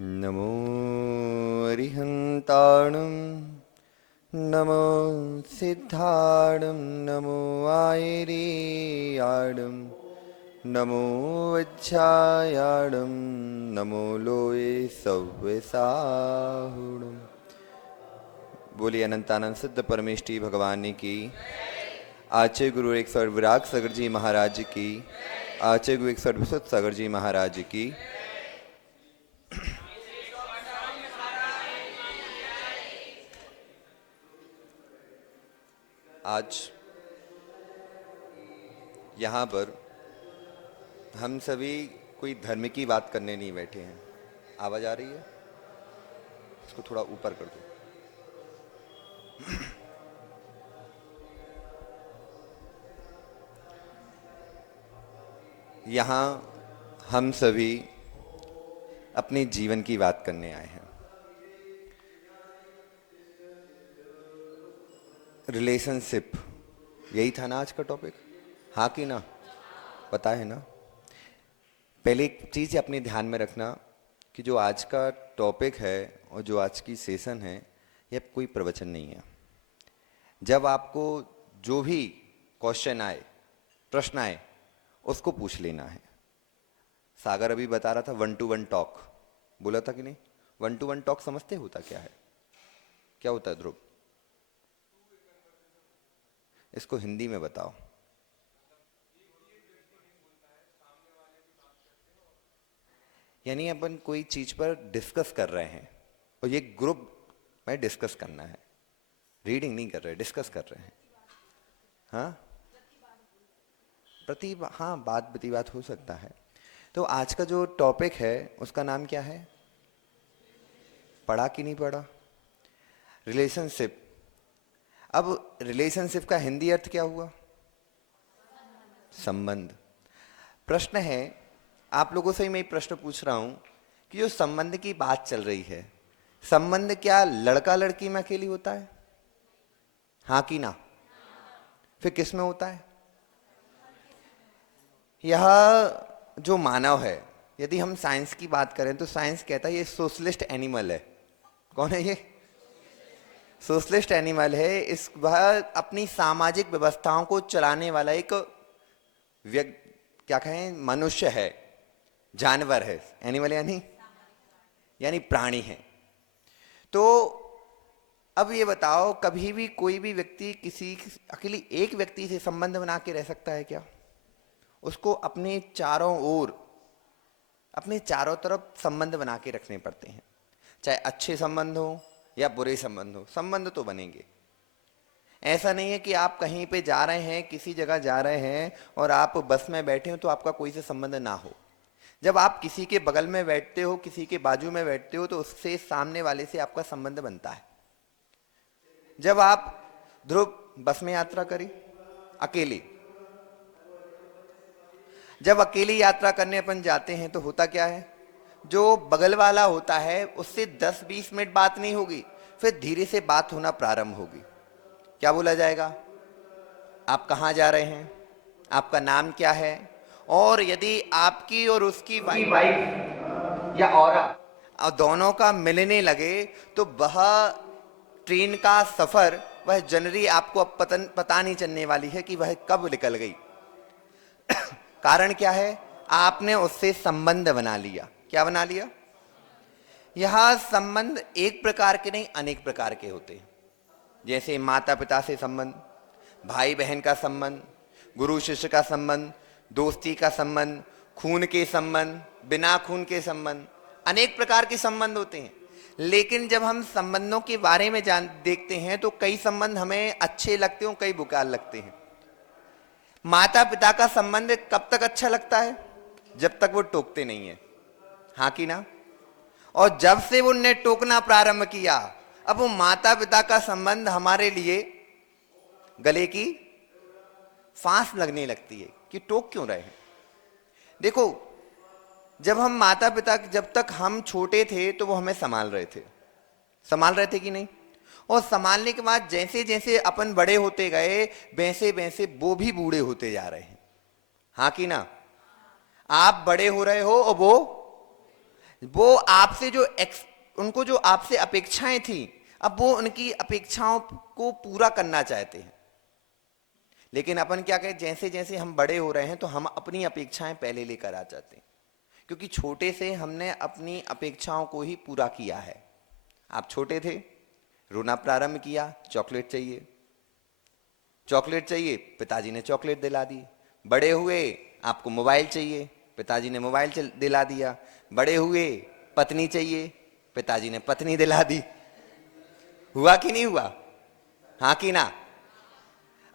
नमो अरिहन्ताणं नमो सिद्धाणं नमो आयर्याणं नमो वज्रायाणं नमो लोये सव्यसाहुणम्। बोलिए अनंतानंद सिद्ध परमेष्ठी भगवान की। आचार्य गुरु 108 विराग सागर जी महाराज की। आचार्य गुरु 108 विशुद्ध सागर जी महाराज की। आज यहाँ पर हम सभी कोई धर्म की बात करने नहीं बैठे हैं। आवाज आ रही है? इसको थोड़ा ऊपर कर दो। यहाँ हम सभी अपने जीवन की बात करने आए हैं। रिलेशनशिप, यही था ना आज का टॉपिक? हाँ कि ना? पता है ना? पहले एक चीज़ अपने ध्यान में रखना कि जो आज का टॉपिक है और जो आज की सेशन है, यह कोई प्रवचन नहीं है। जब आपको जो भी क्वेश्चन आए, प्रश्न आए, उसको पूछ लेना है। सागर अभी बता रहा था 1 to 1 टॉक, बोला था कि नहीं? 1 to 1 टॉक समझते होता क्या है? क्या होता है ध्रुव? इसको हिंदी में बताओ। यानी अपन कोई चीज पर डिस्कस कर रहे हैं और ये ग्रुप में डिस्कस करना है, रीडिंग नहीं कर रहे, डिस्कस कर रहे हैं। हाँ, हाँ, बात प्रतिबात हो सकता है। तो आज का जो टॉपिक है उसका नाम क्या है? पढ़ा कि नहीं पढ़ा? रिलेशनशिप। अब रिलेशनशिप का हिंदी अर्थ क्या हुआ? संबंध। प्रश्न है, आप लोगों से ही मैं प्रश्न पूछ रहा हूं कि जो संबंध की बात चल रही है, संबंध क्या लड़का लड़की में अकेली होता है? हाँ कि ना? फिर किस में होता है? यह जो मानव है, यदि हम साइंस की बात करें तो साइंस कहता है ये सोशलिस्ट एनिमल है। कौन है ये? सोशलिस्ट एनिमल है। इस वह अपनी सामाजिक व्यवस्थाओं को चलाने वाला एक क्या कहें, मनुष्य है, जानवर है। एनिमल यानी प्राणी है। तो अब ये बताओ, कभी भी कोई भी व्यक्ति किसी अकेली एक व्यक्ति से संबंध बना के रह सकता है क्या? उसको अपने चारों ओर, अपने चारों तरफ संबंध बना के रखने पड़ते हैं। चाहे अच्छे संबंध हो या बुरे संबंध हो, संबंध तो बनेंगे। ऐसा नहीं है कि आप कहीं पे जा रहे हैं, किसी जगह जा रहे हैं और आप बस में बैठे हो तो आपका कोई से संबंध ना हो। जब आप किसी के बगल में बैठते हो, किसी के बाजू में बैठते हो, तो उससे सामने वाले से आपका संबंध बनता है। जब आप ध्रुव बस में यात्रा करी अकेले, जब अकेली यात्रा करने अपन जाते हैं तो होता क्या है? जो बगल वाला होता है उससे 10-20 मिनट बात नहीं होगी, फिर धीरे से बात होना प्रारंभ होगी। क्या बोला जाएगा? आप कहाँ जा रहे हैं? आपका नाम क्या है? और यदि आपकी और उसकी वाइफ या और दोनों का मिलने लगे तो वह ट्रेन का सफर, वह जनरली आपको अब पता नहीं चलने वाली है कि वह कब निकल गई। कारण क्या है? आपने उससे संबंध बना लिया। क्या बना लिया? यह संबंध एक प्रकार के नहीं, अनेक प्रकार के होते हैं। जैसे माता पिता से संबंध, भाई बहन का संबंध, गुरु शिष्य का संबंध, दोस्ती का संबंध, खून के संबंध, बिना खून के संबंध, अनेक प्रकार के संबंध होते हैं। लेकिन जब हम संबंधों के बारे में देखते हैं तो कई संबंध हमें अच्छे लगते हैं, कई बेकार लगते हैं। माता पिता का संबंध कब तक अच्छा लगता है? जब तक वो टोकते नहीं है। हाँ कि ना? और जब से वो ने टोकना प्रारंभ किया, अब वो माता पिता का संबंध हमारे लिए गले की फांस लगने लगती है कि टोक क्यों रहे हैं। देखो, जब हम माता पिता, जब तक हम छोटे थे तो वो हमें संभाल रहे थे कि नहीं? और संभालने के बाद जैसे जैसे अपन बड़े होते गए, वैसे वैसे वो भी बूढ़े होते जा रहे हैं। हाँ कि ना? आप बड़े हो रहे हो और वो, वो आपसे उनको जो आपसे अपेक्षाएं थी, अब वो उनकी अपेक्षाओं को पूरा करना चाहते हैं। लेकिन अपन क्या कहें, जैसे जैसे हम बड़े हो रहे हैं तो हम अपनी अपेक्षाएं पहले लेकर आ जाते हैं, क्योंकि छोटे से हमने अपनी अपेक्षाओं को ही पूरा किया है। आप छोटे थे, रोना प्रारंभ किया, चॉकलेट चाहिए, चॉकलेट चाहिए, पिताजी ने चॉकलेट दिला दी। बड़े हुए, आपको मोबाइल चाहिए, पिताजी ने मोबाइल दिला दिया। बड़े हुए, पत्नी चाहिए, पिताजी ने पत्नी दिला दी। हुआ कि नहीं हुआ? हाँ कि ना?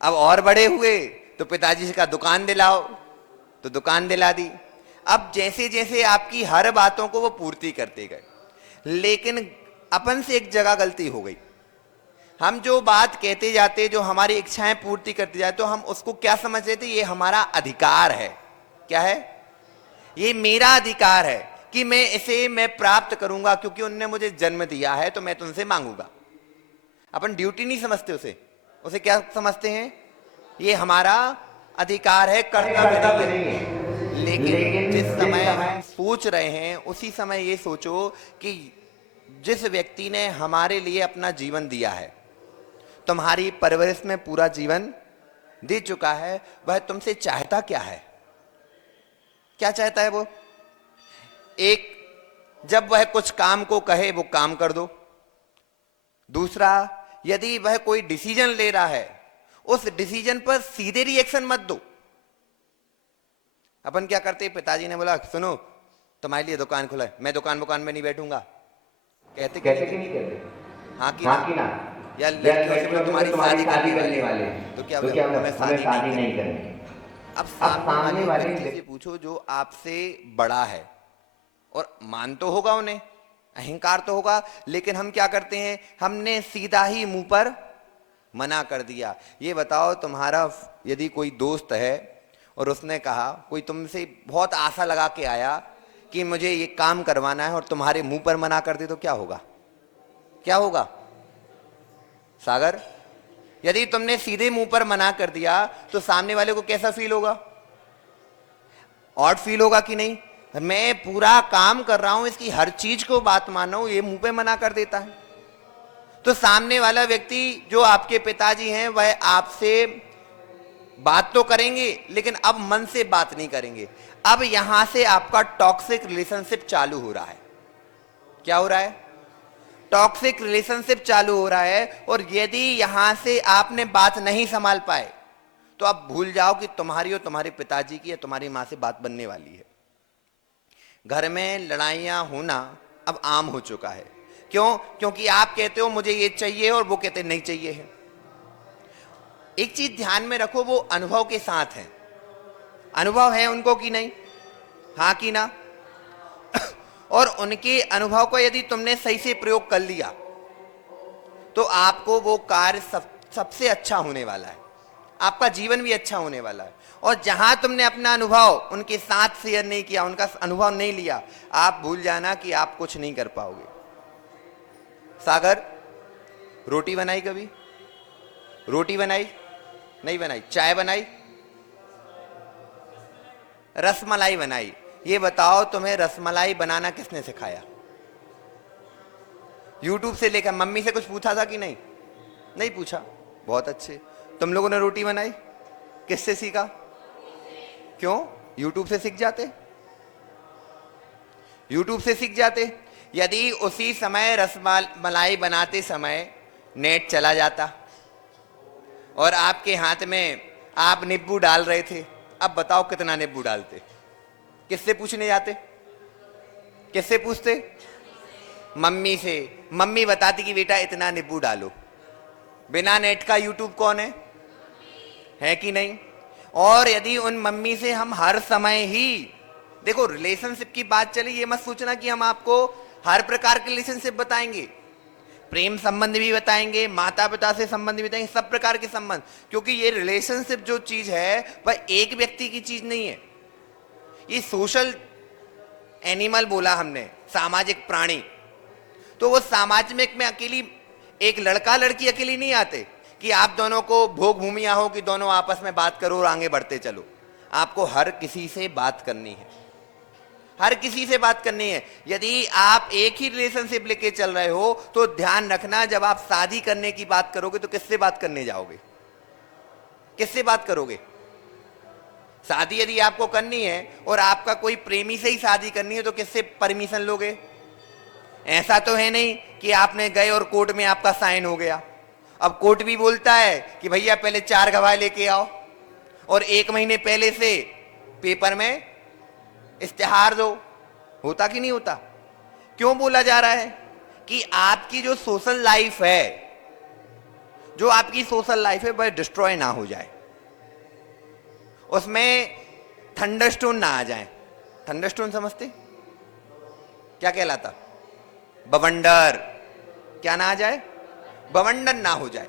अब और बड़े हुए तो पिताजी का दुकान दिलाओ, तो दुकान दिला दी। अब जैसे जैसे आपकी हर बातों को वो पूर्ति करते गए, लेकिन अपन से एक जगह गलती हो गई। हम जो बात कहते जाते, जो हमारी इच्छाएं पूर्ति करते जाते, तो हम उसको क्या समझ रहे थे, ये हमारा अधिकार है। क्या है? ये मेरा अधिकार है कि मैं प्राप्त करूंगा, क्योंकि उनने मुझे जन्म दिया है तो मैं तुमसे मांगूंगा। अपन ड्यूटी नहीं समझते उसे क्या समझते हैं? ये हमारा अधिकार है, कर्तव्य नहीं है। लेकिन जिस समय हम सोच रहे हैं, उसी समय ये सोचो कि जिस व्यक्ति ने हमारे लिए अपना जीवन दिया है, तुम्हारी परवरिश में पूरा जीवन दे चुका है, वह तुमसे चाहता क्या है? क्या चाहता है वो? एक, जब वह कुछ काम को कहे वो काम कर दो। दूसरा, यदि वह कोई डिसीजन ले रहा है, उस डिसीजन पर सीधे रिएक्शन मत दो। अपन क्या करते, पिताजी ने बोला सुनो तुम्हारे लिए दुकान खुला है, मैं दुकान में नहीं बैठूंगा, कहते कि नहीं कहते? हाँ कि ना? या लड़कियों से बोला तुम्हारी शादी करने वाले, तो क्या मैं शादी नहीं करेंगे। अब सामने वाले व्यक्ति से पूछो जो आपसे बड़ा है, और मान तो होगा उन्हें, अहंकार तो होगा, लेकिन हम क्या करते हैं, हमने सीधा ही मुंह पर मना कर दिया। ये बताओ, तुम्हारा यदि कोई दोस्त है और उसने कहा, कोई तुमसे बहुत आशा लगा के आया कि मुझे ये काम करवाना है, और तुम्हारे मुंह पर मना कर दे, तो क्या होगा? क्या होगा सागर? यदि तुमने सीधे मुंह पर मना कर दिया तो सामने वाले को कैसा फील होगा? ऑड फील होगा कि नहीं? मैं पूरा काम कर रहा हूं, इसकी हर चीज को बात मान रहा हूं, ये मुंह पे मना कर देता है। तो सामने वाला व्यक्ति, जो आपके पिताजी हैं, वह आपसे बात तो करेंगे, लेकिन अब मन से बात नहीं करेंगे। अब यहां से आपका टॉक्सिक रिलेशनशिप चालू हो रहा है। क्या हो रहा है? टॉक्सिक रिलेशनशिप चालू हो रहा है। और यदि यहां से आपने बात नहीं संभाल पाए, तो आप भूल जाओ कि तुम्हारी और तुम्हारे पिताजी की या तुम्हारी मां से बात बनने वाली है। घर में लड़ाइयां होना अब आम हो चुका है। क्यों? क्योंकि आप कहते हो मुझे ये चाहिए, और वो कहते नहीं चाहिए है। एक चीज ध्यान में रखो, वो अनुभव के साथ है। अनुभव है उनको कि नहीं? हाँ कि ना? और उनके अनुभव को यदि तुमने सही से प्रयोग कर लिया, तो आपको वो कार्य सबसे अच्छा होने वाला है, आपका जीवन भी अच्छा होने वाला है। और जहां तुमने अपना अनुभव उनके साथ शेयर नहीं किया, उनका अनुभव नहीं लिया, आप भूल जाना कि आप कुछ नहीं कर पाओगे। सागर, रोटी बनाई कभी? रोटी बनाई? नहीं बनाई। चाय बनाई? रसमलाई बनाई? ये बताओ, तुम्हें रसमलाई बनाना किसने सिखाया? यूट्यूब से लेकर? मम्मी से कुछ पूछा था कि नहीं? नहीं पूछा। बहुत अच्छे। तुम लोगों ने रोटी बनाई किससे सीखा? क्यों? यूट्यूब से सीख जाते। यूट्यूब से सीख जाते। यदि उसी समय रसमलाई बनाते समय नेट चला जाता और आपके हाथ में आप नींबू डाल रहे थे, अब बताओ कितना नींबू डालते? किससे पूछने जाते? किससे पूछते? मम्मी से। मम्मी बताती कि बेटा इतना नींबू डालो। बिना नेट का यूट्यूब कौन है कि नहीं? और यदि उन मम्मी से हम हर समय ही, देखो रिलेशनशिप की बात चली, ये मत सोचना कि हम आपको हर प्रकार के रिलेशनशिप बताएंगे, प्रेम संबंध भी बताएंगे, माता पिता से संबंध भी बताएंगे, सब प्रकार के संबंध। क्योंकि ये रिलेशनशिप जो चीज है वह एक व्यक्ति की चीज नहीं है, ये सोशल एनिमल बोला हमने, सामाजिक प्राणी। तो वो सामाजिक में अकेली, एक लड़का लड़की अकेली नहीं आते कि आप दोनों को भोग भूमिया हो कि दोनों आपस में बात करो और आगे बढ़ते चलो। आपको हर किसी से बात करनी है। हर किसी से बात करनी है। यदि आप एक ही रिलेशनशिप लेके चल रहे हो तो ध्यान रखना, जब आप शादी करने की बात करोगे तो किससे बात करने जाओगे? किससे बात करोगे? शादी यदि आपको करनी है और आपका कोई प्रेमी से ही शादी करनी है तो किससे परमिशन लोगे? ऐसा तो है नहीं कि आपने गए और कोर्ट में आपका साइन हो गया। अब कोर्ट भी बोलता है कि भैया पहले 4 गवाह लेके आओ और 1 महीने पहले से पेपर में इश्तिहार दो। होता कि नहीं होता? क्यों बोला जा रहा है? कि आपकी जो सोशल लाइफ है, जो आपकी सोशल लाइफ है वह डिस्ट्रॉय ना हो जाए, उसमें थंडरस्टोन ना आ जाए। थंडरस्टोन समझते क्या कहलाता? बवंडर। क्या ना आ जाए? बवंडर ना हो जाए।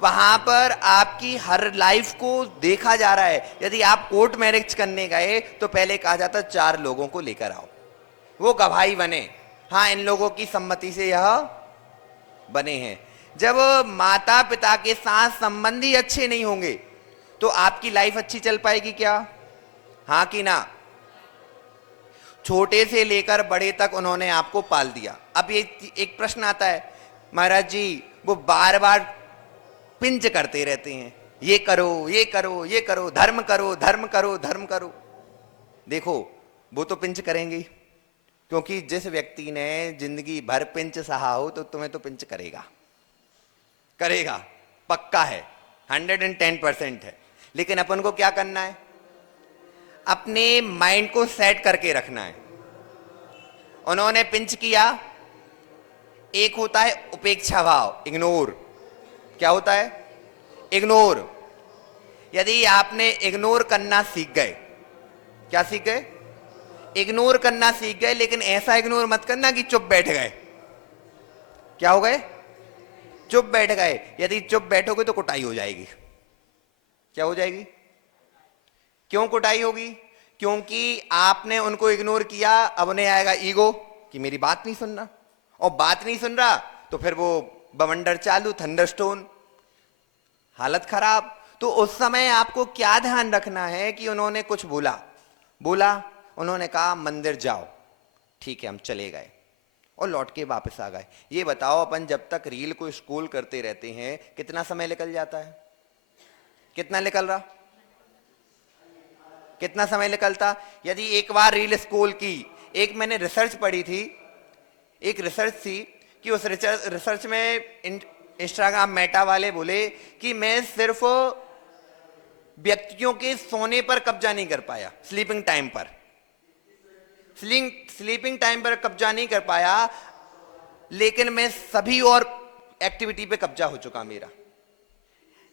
वहां पर आपकी हर लाइफ को देखा जा रहा है। यदि आप कोर्ट मैरिज करने गए तो पहले कहा जाता 4 लोगों को लेकर आओ, वो गवाही बने, हाँ इन लोगों की सम्मति से यह बने हैं। जब माता पिता के साथ संबंधी अच्छे नहीं होंगे तो आपकी लाइफ अच्छी चल पाएगी क्या? हाँ कि ना? छोटे से लेकर बड़े तक उन्होंने आपको पाल दिया। अब ये एक प्रश्न आता है, महाराज जी वो बार बार पिंच करते रहते हैं, ये करो ये करो ये करो, धर्म करो धर्म करो धर्म करो। देखो वो तो पिंच करेंगे, क्योंकि जिस व्यक्ति ने जिंदगी भर पिंच सहा हो तो तुम्हें तो पिंच करेगा, करेगा, पक्का है, 110% है। लेकिन अपन को क्या करना है? अपने माइंड को सेट करके रखना है। उन्होंने पिंच किया, एक होता है उपेक्षा भाव, इग्नोर। क्या होता है? इग्नोर। यदि आपने इग्नोर करना सीख गए, क्या सीख गए? इग्नोर करना सीख गए, लेकिन ऐसा इग्नोर मत करना कि चुप बैठ गए। क्या हो गए? चुप बैठ गए। यदि चुप बैठोगे तो कुटाई हो जाएगी। क्या हो जाएगी? क्यों कुटाई होगी? क्योंकि आपने उनको इग्नोर किया। अब उन्हें आएगा ईगो कि मेरी बात नहीं सुनना, और बात नहीं सुन रहा तो फिर वो बवंडर चालू, थंडरस्टोन, हालत खराब। तो उस समय आपको क्या ध्यान रखना है कि उन्होंने कुछ बोला, उन्होंने कहा मंदिर जाओ, ठीक है हम चले गए और लौट के वापस आ गए। ये बताओ अपन जब तक रील को स्क्रॉल करते रहते हैं कितना समय निकल जाता है? कितना निकल रहा? कितना समय निकलता? यदि एक बार रील स्क्रॉल की, एक मैंने रिसर्च पढ़ी थी, एक रिसर्च थी कि उस रिसर्च में इंस्टाग्राम मेटा वाले बोले कि मैं सिर्फ व्यक्तियों के सोने पर कब्जा नहीं कर पाया, स्लीपिंग टाइम पर कब्जा नहीं कर पाया, लेकिन मैं सभी और एक्टिविटी पे कब्जा हो चुका मेरा।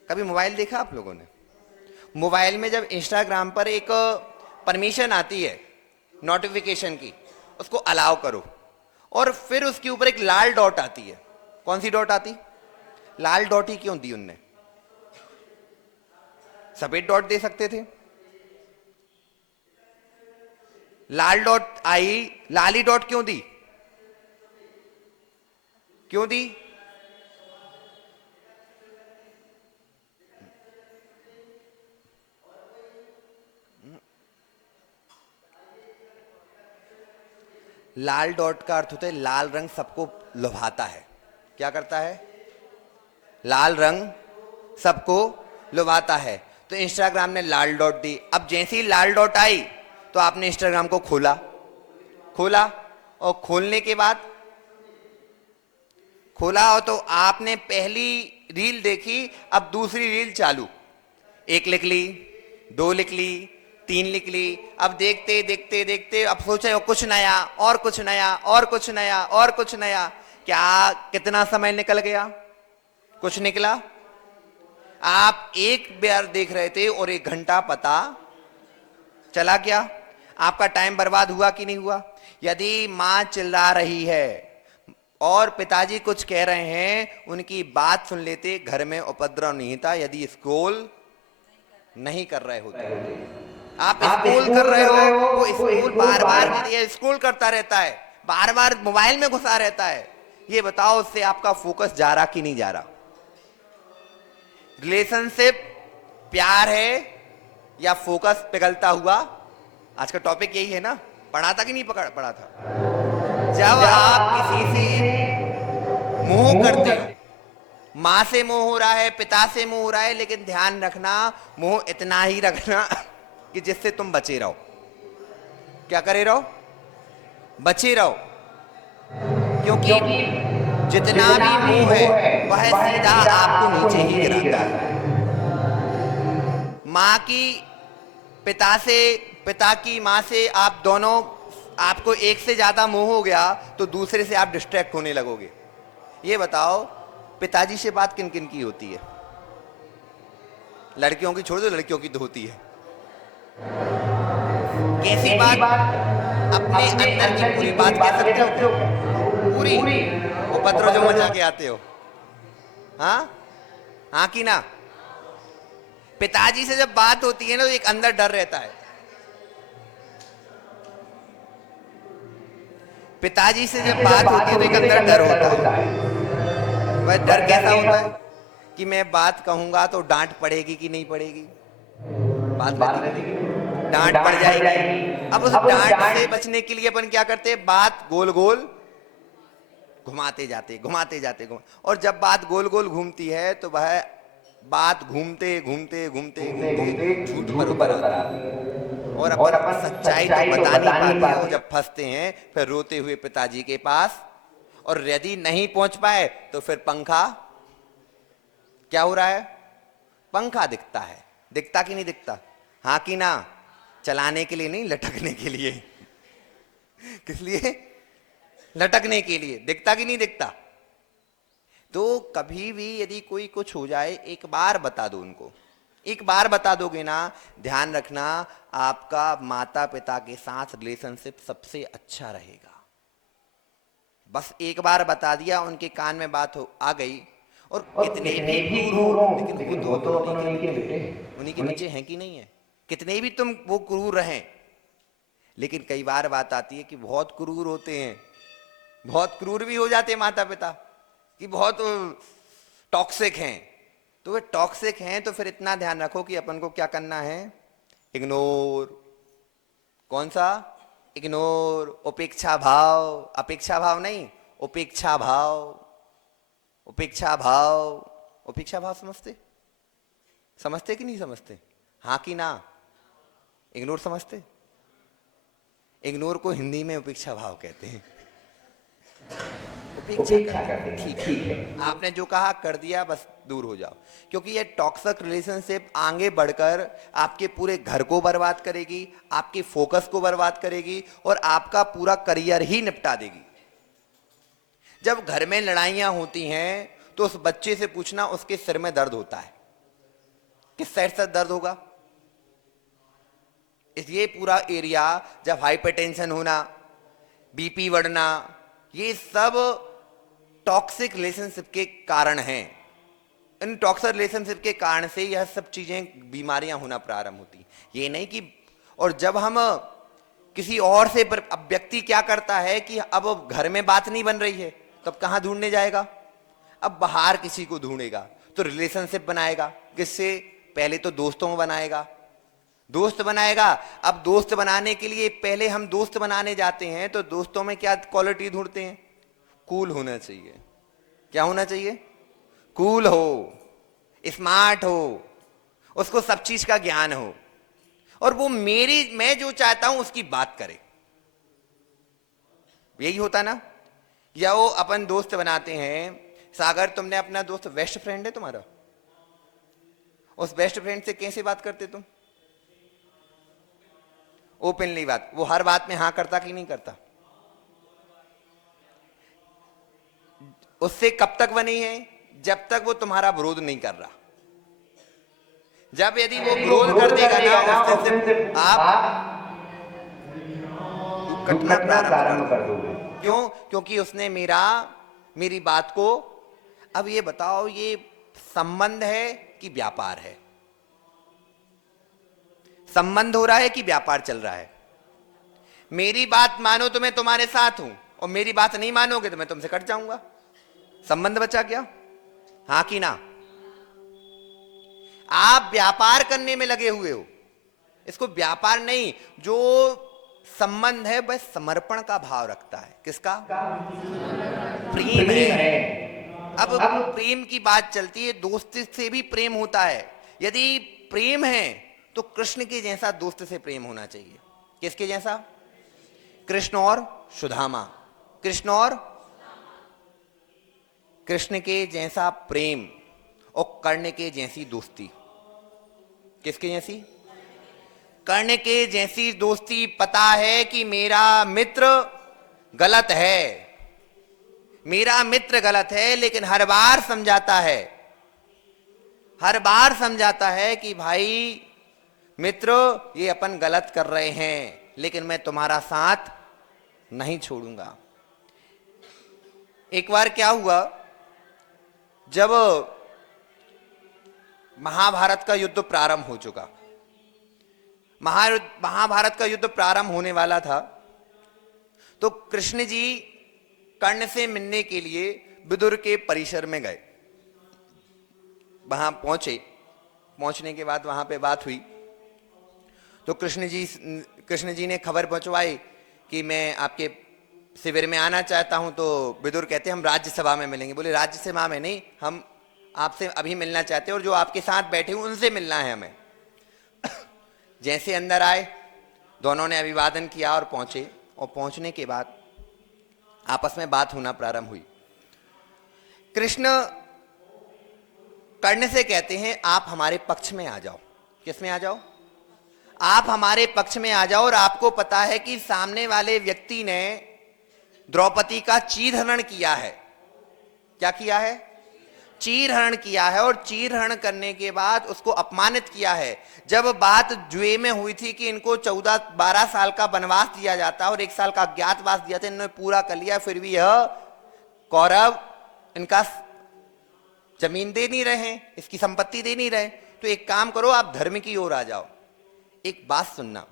कभी मोबाइल देखा आप लोगों ने? मोबाइल में जब इंस्टाग्राम पर एक परमिशन आती है नोटिफिकेशन की, उसको अलाउ करो और फिर उसके ऊपर एक लाल डॉट आती है। कौन सी डॉट आती? लाल डॉट ही क्यों दी उनने? सफेद डॉट दे सकते थे। लाल डॉट आई, लाली डॉट क्यों दी? क्यों दी? लाल डॉट का अर्थ होता है लाल रंग सबको लुभाता है। क्या करता है? लाल रंग सबको लुभाता है। तो इंस्टाग्राम ने लाल डॉट दी। अब जैसे ही लाल डॉट आई तो आपने इंस्टाग्राम को खोला और खोलने के बाद खोला और तो आपने पहली रील देखी, अब दूसरी रील चालू, 1 लिख ली, 2 लिख ली, 3 लिख ली। अब देखते देखते देखते अब सोचे कुछ नया और कुछ नया और कुछ नया और कुछ नया। क्या कितना समय निकल गया? कुछ निकला? आप एक बार देख रहे थे और 1 घंटा पता चला क्या? आपका टाइम बर्बाद हुआ कि नहीं हुआ? यदि मां चिल्ला रही है और पिताजी कुछ कह रहे हैं, उनकी बात सुन लेते, घर में उपद्रव नहीं था। यदि स्क्रॉल नहीं कर रहे होते, आप स्क्रॉल कर रहे हो, वो स्क्रॉल बार बार स्क्रॉल करता रहता है, बार बार मोबाइल में घुसा रहता है। ये बताओ उससे आपका फोकस जा रहा कि नहीं जा रहा? रिलेशनशिप प्यार है या फोकस पिघलता हुआ? आज का टॉपिक यही है ना। पढ़ा था कि नहीं पढ़ा था? जब आप किसी से मोह करते हो, माँ से मोह हो रहा है, पिता से मोह हो रहा है, लेकिन ध्यान रखना मोह इतना ही रखना कि जिससे तुम बचे रहो। क्या करे रहो? बचे रहो। क्योंकि जितना भी मोह है वह सीधा आपको नीचे ही गिराता है। माँ की पिता से, पिता की माँ से, आप दोनों, आपको एक से ज्यादा मोह हो गया तो दूसरे से आप डिस्ट्रैक्ट होने लगोगे। ये बताओ, पिताजी से बात किन किन की होती है? लड़कियों की छोड़ दो, लड़कियों की तो होती है। कैसी बात? अपने अंदर की पूरी बात कह सकते हो क्या? पूरी उपद्रव जो मचा के आते हो, हाँ हाँ कि ना? पिताजी से जब बात होती है ना तो एक अंदर डर रहता है। पिताजी से जब बात होती है तो एक अंदर डर होता है। वह डर कैसा होता है? कि मैं बात कहूंगा तो डांट पड़ेगी कि नहीं पड़ेगी? बात रहती है, डांट पड़ जाएगी। अब उस डांट से बचने के लिए अपन क्या करते हैं? बात गोल गोल घुमाते जाते घुमाते जाते और जब बात गोल गोल घूमती है तो वह बात घूमते घूमते घूमते घूमते झूठ पर उतर आती है और अपन सच्चाई तो बता नहीं पाते हैं। और जब फंसते हैं फिर रोते हुए पिताजी के पास, और यदि नहीं पहुंच पाए तो फिर पंखा, क्या हो रहा है? पंखा दिखता है। दिखता कि नहीं दिखता? हाँ कि ना? चलाने के लिए नहीं, लटकने के लिए। किस लिए? लटकने के लिए। दिखता कि नहीं दिखता? तो कभी भी यदि कोई कुछ हो जाए, एक बार बता दो उनको। एक बार बता दोगे ना, ध्यान रखना आपका माता पिता के साथ रिलेशनशिप सबसे अच्छा रहेगा। बस एक बार बता दिया, उनके कान में बात आ गई, और कितने भी क्रूर हो लेकिन वो तो अपन उन्हीं के बेटे, उन्हीं के बच्चे हैं कि नहीं है? कितने भी तुम वो क्रूर रहें, लेकिन कई बार बात आती है कि बहुत क्रूर होते हैं, बहुत क्रूर भी हो जाते हैं माता पिता, कि बहुत टॉक्सिक हैं। तो वे टॉक्सिक हैं तो फिर इतना ध्यान रखो कि अपन को क्या करना है? इग्नोर। कौन सा? इग्नोर। उपेक्षा भाव, अपेक्षा भाव नहीं, उपेक्षा भाव। उपेक्षा भाव, उपेक्षा भाव समझते? समझते कि नहीं समझते? हाँ कि ना? इग्नोर समझते? इग्नोर को हिंदी में उपेक्षा भाव कहते हैं। उपेक्षा करते हैं, ठीक है, आपने जो कहा कर दिया, बस दूर हो जाओ। क्योंकि ये टॉक्सिक रिलेशनशिप आगे बढ़कर आपके पूरे घर को बर्बाद करेगी, आपके फोकस को बर्बाद करेगी और आपका पूरा करियर ही निपटा देगी। जब घर में लड़ाइयां होती हैं तो उस बच्चे से पूछना उसके सिर में दर्द होता है, किस साइड से दर्द होगा? ये पूरा एरिया, जब हाइपरटेंशन होना, बीपी बढ़ना, ये सब टॉक्सिक रिलेशनशिप के कारण हैं। इन टॉक्सिक रिलेशनशिप के कारण से यह सब चीजें, बीमारियां होना प्रारंभ होती। ये नहीं कि, और जब हम किसी और से, अब व्यक्ति क्या करता है कि अब घर में बात नहीं बन रही है, तब कहां ढूंढने जाएगा? अब बाहर किसी को ढूंढेगा, तो रिलेशनशिप बनाएगा। किससे? पहले तो दोस्तों में बनाएगा, दोस्त बनाएगा। अब दोस्त बनाने के लिए पहले हम दोस्त बनाने जाते हैं तो दोस्तों में क्या क्वालिटी ढूंढते हैं? कूल होना चाहिए। क्या होना चाहिए? कूल हो, स्मार्ट हो, उसको सब चीज का ज्ञान हो, और वो मैं जो चाहता हूं उसकी बात करे। यही होता ना? या वो अपन दोस्त बनाते हैं, सागर तुमने अपना दोस्त, बेस्ट फ्रेंड है तुम्हारा, उस बेस्ट फ्रेंड से कैसे बात करते तुम? ओपनली बात। वो हर बात में हाँ करता कि नहीं करता? उससे कब तक बनी है? जब तक वो तुम्हारा विरोध नहीं कर रहा। जब यदि वो विरोध कर देगा ना, उस दिन से आप कटना प्रारंभ कर दोगे। क्यों? क्योंकि उसने मेरी बात को, अब ये बताओ, ये संबंध है कि व्यापार है? संबंध हो रहा है कि व्यापार चल रहा है? मेरी बात मानो तो मैं तुम्हारे साथ हूं, और मेरी बात नहीं मानोगे तो मैं तुमसे कट जाऊंगा। संबंध बचा क्या? हाँ कि ना? आप व्यापार करने में लगे हुए हो। इसको व्यापार नहीं, जो संबंध है वह समर्पण का भाव रखता है। किसका? प्रेम है। अब प्रेम की बात चलती है, दोस्ती से भी प्रेम होता है। यदि प्रेम है तो कृष्ण के जैसा दोस्त से प्रेम होना चाहिए। किसके जैसा? कृष्ण और सुदामा। कृष्ण के जैसा प्रेम और कर्ण के जैसी दोस्ती। किसके जैसी? कर्ण के जैसी दोस्ती। पता है कि मेरा मित्र गलत है, लेकिन हर बार समझाता है कि भाई मित्र, ये अपन गलत कर रहे हैं, लेकिन मैं तुम्हारा साथ नहीं छोड़ूंगा। एक बार क्या हुआ, जब महाभारत का युद्ध प्रारंभ हो चुका, महाभारत का युद्ध प्रारंभ होने वाला था, तो कृष्ण जी कर्ण से मिलने के लिए विदुर के परिसर में गए। वहां पहुंचने के बाद वहां पे बात हुई, तो कृष्ण जी ने खबर पहुंचवाई कि मैं आपके शिविर में आना चाहता हूं। तो विदुर कहते हम राज्यसभा में मिलेंगे। बोले राज्यसभा में नहीं, हम आपसे अभी मिलना चाहते हैं और जो आपके साथ बैठे हुए उनसे मिलना है हमें। जैसे अंदर आए, दोनों ने अभिवादन किया और पहुंचे, और पहुंचने के बाद आपस में बात होना प्रारंभ हुई। कृष्ण कर्ण से कहते हैं आप हमारे पक्ष में आ जाओ। किस में आ जाओ? आप हमारे पक्ष में आ जाओ। और आपको पता है कि सामने वाले व्यक्ति ने द्रौपदी का चीरहरण किया है। क्या किया है? चीरहरण किया है। और चीरहरण करने के बाद उसको अपमानित किया है। जब बात जुए में हुई थी कि इनको 14-12 साल का वनवास दिया जाता और 1 साल का अज्ञातवास दिया था, इन्होंने पूरा कर लिया, फिर भी यह कौरव इनका जमीन दे नहीं रहे, इसकी संपत्ति दे नहीं रहे। तो एक काम करो, आप धर्म की ओर आ जाओ। एक बात सुनना,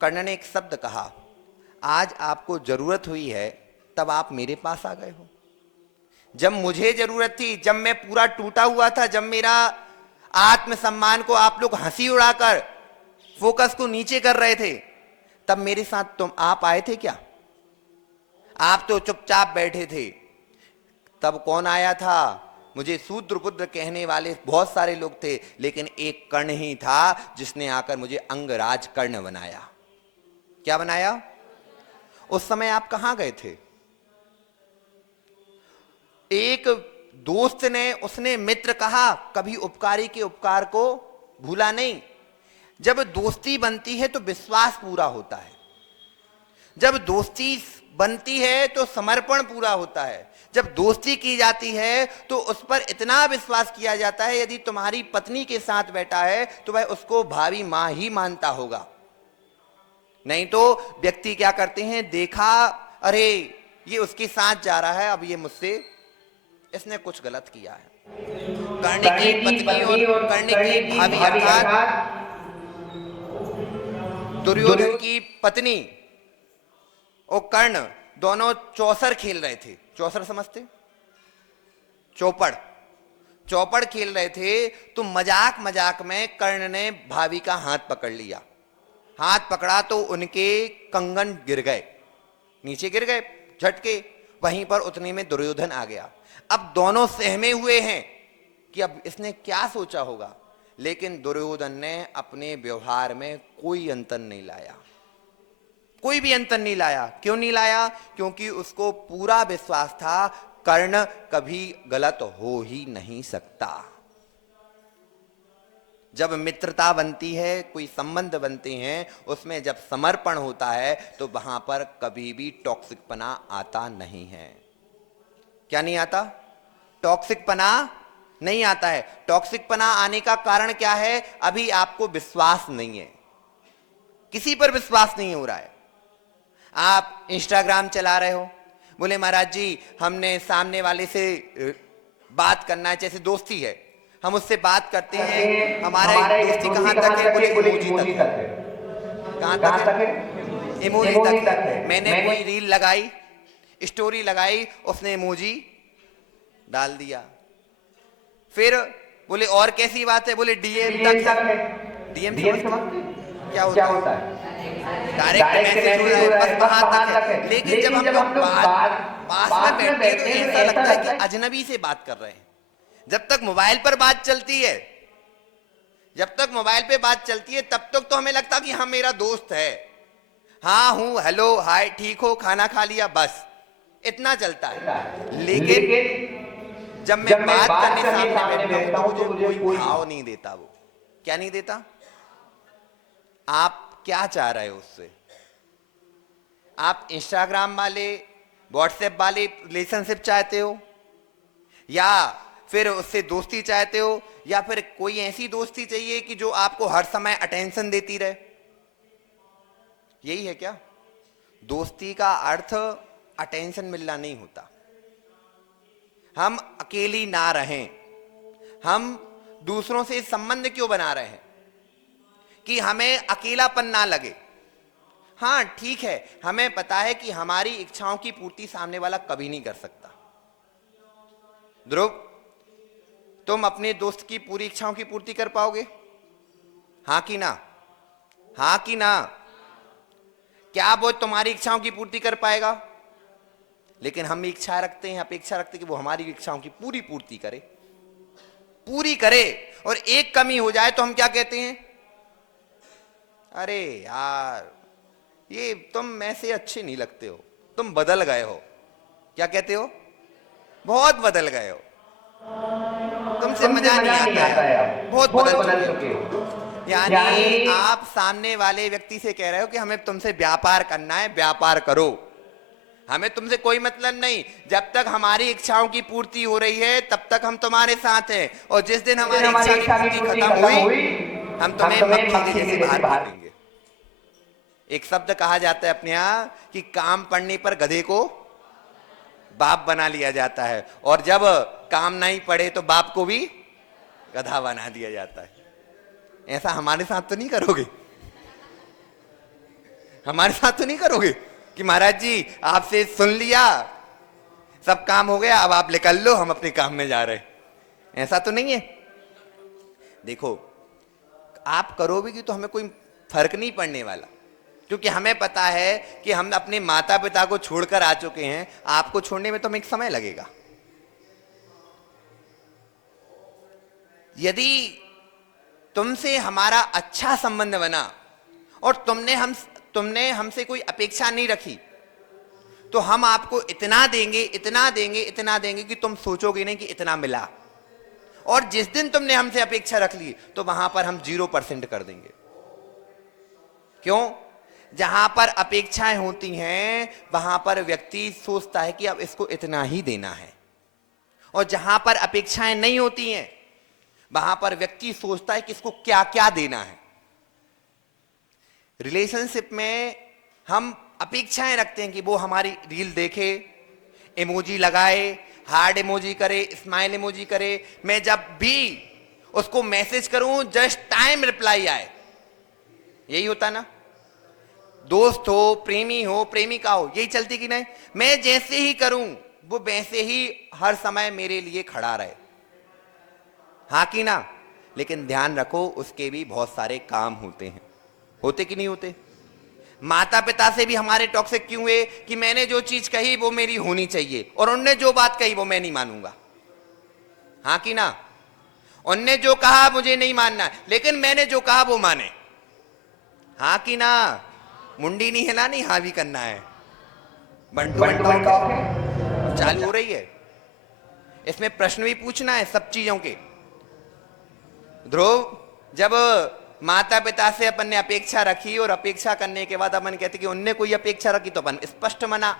कर्ण ने एक शब्द कहा, आज आपको जरूरत हुई है तब आप मेरे पास आ गए हो। जब मुझे जरूरत थी, जब मैं पूरा टूटा हुआ था, जब मेरा आत्मसम्मान को आप लोग हंसी उड़ाकर फोकस को नीचे कर रहे थे, तब मेरे साथ आप आए थे क्या? आप तो चुपचाप बैठे थे। तब कौन आया था? मुझे शूद्रपुत्र कहने वाले बहुत सारे लोग थे, लेकिन एक कर्ण ही था जिसने आकर मुझे अंगराज कर्ण बनाया। क्या बनाया? उस समय आप कहां गए थे? एक दोस्त ने, उसने मित्र कहा, कभी उपकारी के उपकार को भूला नहीं। जब दोस्ती बनती है तो विश्वास पूरा होता है। जब दोस्ती बनती है तो समर्पण पूरा होता है। जब दोस्ती की जाती है तो उस पर इतना विश्वास किया जाता है, यदि तुम्हारी पत्नी के साथ बैठा है तो वह उसको भावी मां ही मानता होगा। नहीं तो व्यक्ति क्या करते हैं, देखा अरे ये उसके साथ जा रहा है, अब ये मुझसे, इसने कुछ गलत किया है। कर्ण की पत्नी और कर्ण की भाभी अर्थात दुर्योधन की पत्नी और कर्ण दोनों चौसर खेल रहे थे। चौसर समझते? चौपड़ खेल रहे थे। तो मजाक में कर्ण ने भाभी का हाथ पकड़ लिया। हाथ पकड़ा तो उनके कंगन गिर गए, नीचे गिर गए झटके। वहीं पर उतने में दुर्योधन आ गया। अब दोनों सहमे हुए हैं कि अब इसने क्या सोचा होगा, लेकिन दुर्योधन ने अपने व्यवहार में कोई अंतर नहीं लाया, कोई भी अंतर नहीं लाया। क्यों नहीं लाया? क्योंकि उसको पूरा विश्वास था कर्ण कभी गलत हो ही नहीं सकता। जब मित्रता बनती है, कोई संबंध बनते हैं, उसमें जब समर्पण होता है तो वहां पर कभी भी टॉक्सिकपना आता नहीं है। क्या नहीं आता? टॉक्सिकपना नहीं आता है। टॉक्सिकपना आने का कारण क्या है? अभी आपको विश्वास नहीं है, किसी पर विश्वास नहीं हो रहा है। आप इंस्टाग्राम चला रहे हो, बोले महाराज जी हमने सामने वाले से बात करना है, जैसे दोस्ती है, हम उससे बात करते हैं, हमारी दोस्ती कहां तक है? बोले इमोजी तक है। कहां तक है? इमोजी तक है। मैंने कोई रील लगाई, स्टोरी लगाई, उसने इमोजी डाल दिया। फिर बोले और कैसी बात है? बोले डीएम तक है। डीएम समझते क्या होता है? डायरेक्ट मैसेज हो रहा है, बस वहां तक है। लेकिन जब हम लोग पास में बैठते हैं तो ऐसा लगता है कि अजनबी से बात कर रहे हैं। जब तक मोबाइल पर बात चलती है, जब तक मोबाइल पे बात चलती है, तब तक तो हमें लगता कि हाँ मेरा दोस्त है, हाँ हूं, हेलो हाय, ठीक हो, खाना खा लिया, बस इतना चलता है। लेकिन जब मैं बात करने सामने बैठता हूं तो मुझे कोई भाव नहीं देता। वो क्या नहीं देता? आप क्या चाह रहे हो उससे? आप इंस्टाग्राम वाले, व्हाट्सएप वाले रिलेशनशिप चाहते हो, या फिर उससे दोस्ती चाहते हो, या फिर कोई ऐसी दोस्ती चाहिए कि जो आपको हर समय अटेंशन देती रहे? यही है क्या? दोस्ती का अर्थ अटेंशन मिलना नहीं होता। हम अकेली ना रहें। हम दूसरों से संबंध क्यों बना रहे हैं? कि हमें अकेलापन ना लगे। हाँ ठीक है, हमें पता है कि हमारी इच्छाओं की पूर्ति सामने वाला कभी नहीं कर सकता। ध्रुव, तुम अपने दोस्त की पूरी इच्छाओं की पूर्ति कर पाओगे? हाँ कि ना? हाँ कि ना? क्या वो तुम्हारी इच्छाओं की पूर्ति कर पाएगा? लेकिन हम इच्छा रखते हैं, अपेक्षा रखते हैं कि वो हमारी इच्छाओं की पूरी पूर्ति करे, पूरी करे। और एक कमी हो जाए तो हम क्या कहते हैं? अरे यार, ये तुम ऐसे अच्छे नहीं लगते हो, तुम बदल गए हो। क्या कहते हो? बहुत बदल गए हो, तुमसे मजा नहीं आता है, बहुत बदल चुके हो। यानी आप सामने वाले व्यक्ति से कह रहे हो कि हमें तुमसे व्यापार करना है, व्यापार करो, हमें तुमसे कोई मतलब नहीं। जब तक हमारी इच्छाओं की पूर्ति हो रही है तब तक हम तुम्हारे साथ हैं, और जिस दिन हमारी इच्छा की पूर्ति खत्म हुई, हम तुम्हें मक्खी के जैसे बाहर फेंक देंगे। एक शब्द कहा जाता है अपने यहां कि काम पड़ने पर गधे को बाप बना लिया जाता है, और जब काम नहीं पड़े तो बाप को भी गधा बना दिया जाता है। ऐसा हमारे साथ तो नहीं करोगे? हमारे साथ तो नहीं करोगे कि महाराज जी आपसे सुन लिया, सब काम हो गया, अब आप निकल लो, हम अपने काम में जा रहे हैं। ऐसा तो नहीं है। देखो, आप करोगे कि तो हमें कोई फर्क नहीं पड़ने वाला, क्योंकि हमें पता है कि हम अपने माता पिता को छोड़कर आ चुके हैं। आपको छोड़ने में तो हमें एक समय लगेगा। यदि तुमसे हमारा अच्छा संबंध बना और तुमने हमसे कोई अपेक्षा नहीं रखी, तो हम आपको इतना देंगे, इतना देंगे, इतना देंगे कि तुम सोचोगे नहीं कि इतना मिला। और जिस दिन तुमने हमसे अपेक्षा रख ली तो वहां पर हम 0% कर देंगे। क्यों? जहां पर अपेक्षाएं होती हैं वहां पर व्यक्ति सोचता है कि अब इसको इतना ही देना है, और जहां पर अपेक्षाएं नहीं होती हैं वहां पर व्यक्ति सोचता है कि इसको क्या क्या देना है। रिलेशनशिप में हम अपेक्षाएं रखते हैं कि वो हमारी रील देखे, इमोजी लगाए, हार्ड इमोजी करे, स्माइल इमोजी करे, मैं जब भी उसको मैसेज करूं जस्ट टाइम रिप्लाई आए। यही होता ना? दोस्त हो, प्रेमी हो, प्रेमिका हो, यही चलती कि नहीं? मैं जैसे ही करूं वो वैसे ही हर समय मेरे लिए खड़ा रहे। हाँ कि ना? लेकिन ध्यान रखो, उसके भी बहुत सारे काम होते हैं। होते कि नहीं होते? माता पिता से भी हमारे टॉक्सिक क्यों हुए कि मैंने जो चीज कही वो मेरी होनी चाहिए, और उनने जो बात कही वो मैं नहीं मानूंगा। हाँ कि ना? उनने जो कहा मुझे नहीं मानना, लेकिन मैंने जो कहा वो माने। हाँ कि ना? मुंडी नहीं हिलानी, हाँ भी करना है। बंटू बंटू चालू हो रही है। इसमें प्रश्न भी पूछना है सब चीजों के। ध्रुव, जब माता पिता से अपन ने अपेक्षा रखी और अपेक्षा करने के बाद अपन कहते कि उनने कोई अपेक्षा रखी तो अपन स्पष्ट मना।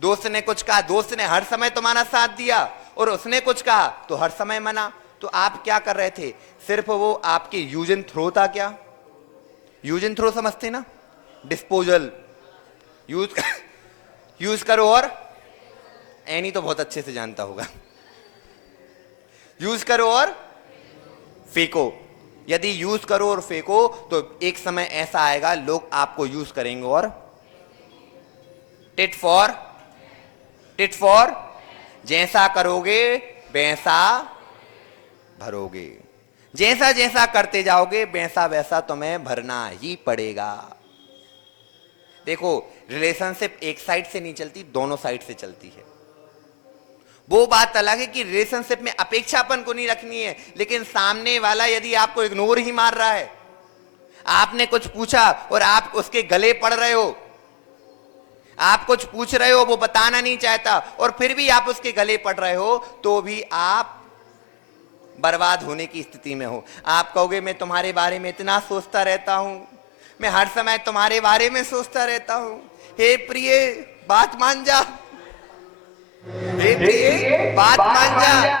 दोस्त ने कुछ कहा, दोस्त ने हर समय तुम्हारा साथ दिया, और उसने कुछ कहा तो हर समय मना। तो आप क्या कर रहे थे? सिर्फ वो आपके यूज एंड थ्रो था। क्या यूज एंड थ्रो समझते ना? डिस्पोजल, यूज करो और एनी तो बहुत अच्छे से जानता होगा। यूज करो और फेंको। यदि यूज करो और फेंको तो एक समय ऐसा आएगा लोग आपको यूज करेंगे और टिट फॉर जैसा करोगे वैसा भरोगे। जैसा जैसा करते जाओगे वैसा वैसा तुम्हें भरना ही पड़ेगा। देखो, रिलेशनशिप एक साइड से नहीं चलती, दोनों साइड से चलती है। वो बात अलग है कि रिलेशनशिप में अपेक्षापन को नहीं रखनी है, लेकिन सामने वाला यदि आपको इग्नोर ही मार रहा है, आपने कुछ पूछा और आप उसके गले पड़ रहे हो, आप कुछ पूछ रहे हो वो बताना नहीं चाहता और फिर भी आप उसके गले पड़ रहे हो, तो भी आप बर्बाद होने की स्थिति में हो। आप कहोगे मैं तुम्हारे बारे में इतना सोचता रहता हूं, मैं हर समय तुम्हारे बारे में सोचता रहता हूं, हे प्रिय बात मान जा, हे प्रिय बात मान जा।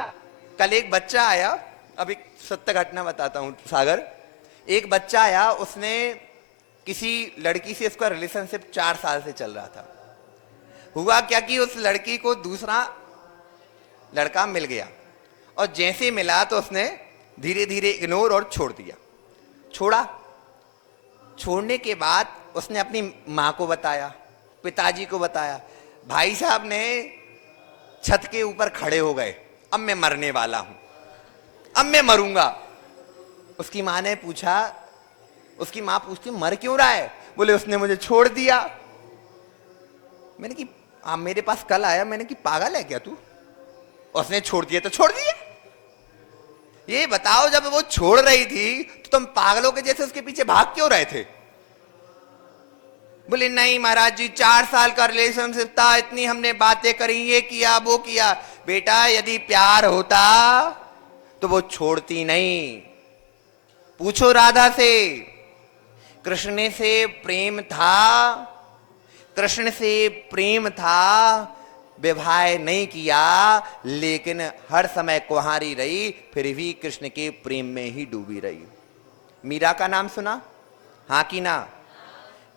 कल एक बच्चा आया, अब एक सत्य घटना बताता हूं सागर। एक बच्चा आया, उसने किसी लड़की से, उसका रिलेशनशिप 4 साल से चल रहा था। हुआ क्या कि उस लड़की को दूसरा लड़का मिल गया और जैसे मिला तो उसने धीरे धीरे इग्नोर और छोड़ दिया। छोड़ने के बाद उसने अपनी माँ को बताया, पिताजी को बताया। भाई साहब ने छत के ऊपर खड़े हो गए, अब मैं मरने वाला हूं, अब मैं मरूंगा। उसकी माँ ने पूछा, उसकी माँ पूछती मर क्यों रहा है? बोले उसने मुझे छोड़ दिया। मैंने कि मेरे पास कल आया, मैंने कि पागल है क्या तू? उसने छोड़ दिया तो छोड़ दिया। ये बताओ, जब वो छोड़ रही थी तो तुम पागलों के जैसे उसके पीछे भाग क्यों रहे थे? बोले नहीं महाराज जी, 4 साल का रिलेशनशिप था, इतनी हमने बातें करी, ये किया वो किया। बेटा यदि प्यार होता तो वो छोड़ती नहीं। पूछो राधा से, कृष्ण से प्रेम था, कृष्ण से प्रेम था, विवाह नहीं किया, लेकिन हर समय कुंवारी रही, फिर भी कृष्ण के प्रेम में ही डूबी रही। मीरा का नाम सुना? हाँ कि ना?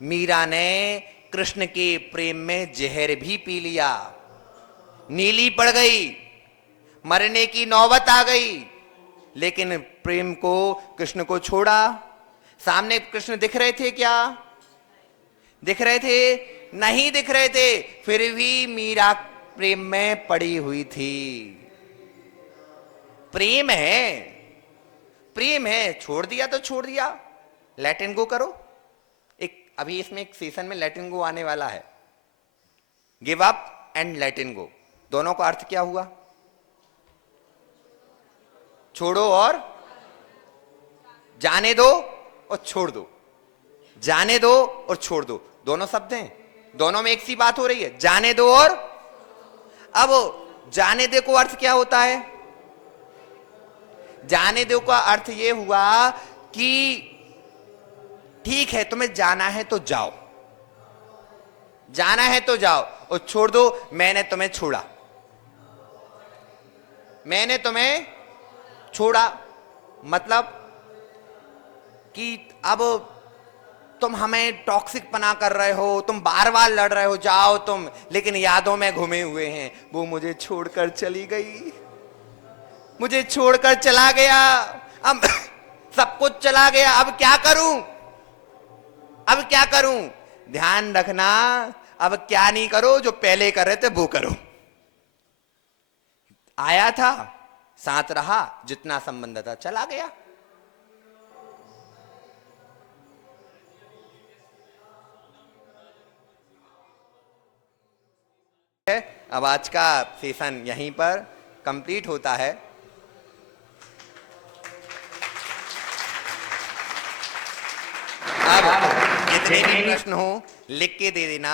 मीरा ने कृष्ण के प्रेम में जहर भी पी लिया, नीली पड़ गई, मरने की नौबत आ गई, लेकिन प्रेम को, कृष्ण को छोड़ा। सामने कृष्ण दिख रहे थे क्या? दिख रहे थे? नहीं दिख रहे थे, फिर भी मीरा प्रेम में पड़ी हुई थी। प्रेम है, प्रेम है, छोड़ दिया तो छोड़ दिया, लेट एंड गो करो। अभी इसमें एक सेशन में लेट एंड गो आने वाला है। Give up and let and go, दोनों का अर्थ क्या हुआ? छोड़ो और जाने दो और छोड़ दो, जाने दो और छोड़ दो, दोनों शब्द हैं, दोनों में एक सी बात हो रही है, जाने दो और। अब जाने दे को अर्थ क्या होता है? जाने दो का अर्थ यह हुआ कि ठीक है तुम्हें जाना है तो जाओ, जाना है तो जाओ, और छोड़ दो, मैंने तुम्हें छोड़ा, मैंने तुम्हें छोड़ा। मतलब कि अब तुम हमें टॉक्सिक पना कर रहे हो, तुम बार बार लड़ रहे हो, जाओ तुम, लेकिन यादों में घुमे हुए हैं। वो मुझे छोड़कर चली गई, मुझे छोड़कर चला गया, अब सब कुछ चला गया, अब क्या करूं, अब क्या करूं? ध्यान रखना, अब क्या नहीं करो, जो पहले कर रहे थे वो करो। आया था, साथ रहा, जितना संबंध था चला गया। अब आज का सेशन यहीं पर कंप्लीट होता है। अब जितने भी प्रश्न हो लिख के दे देना।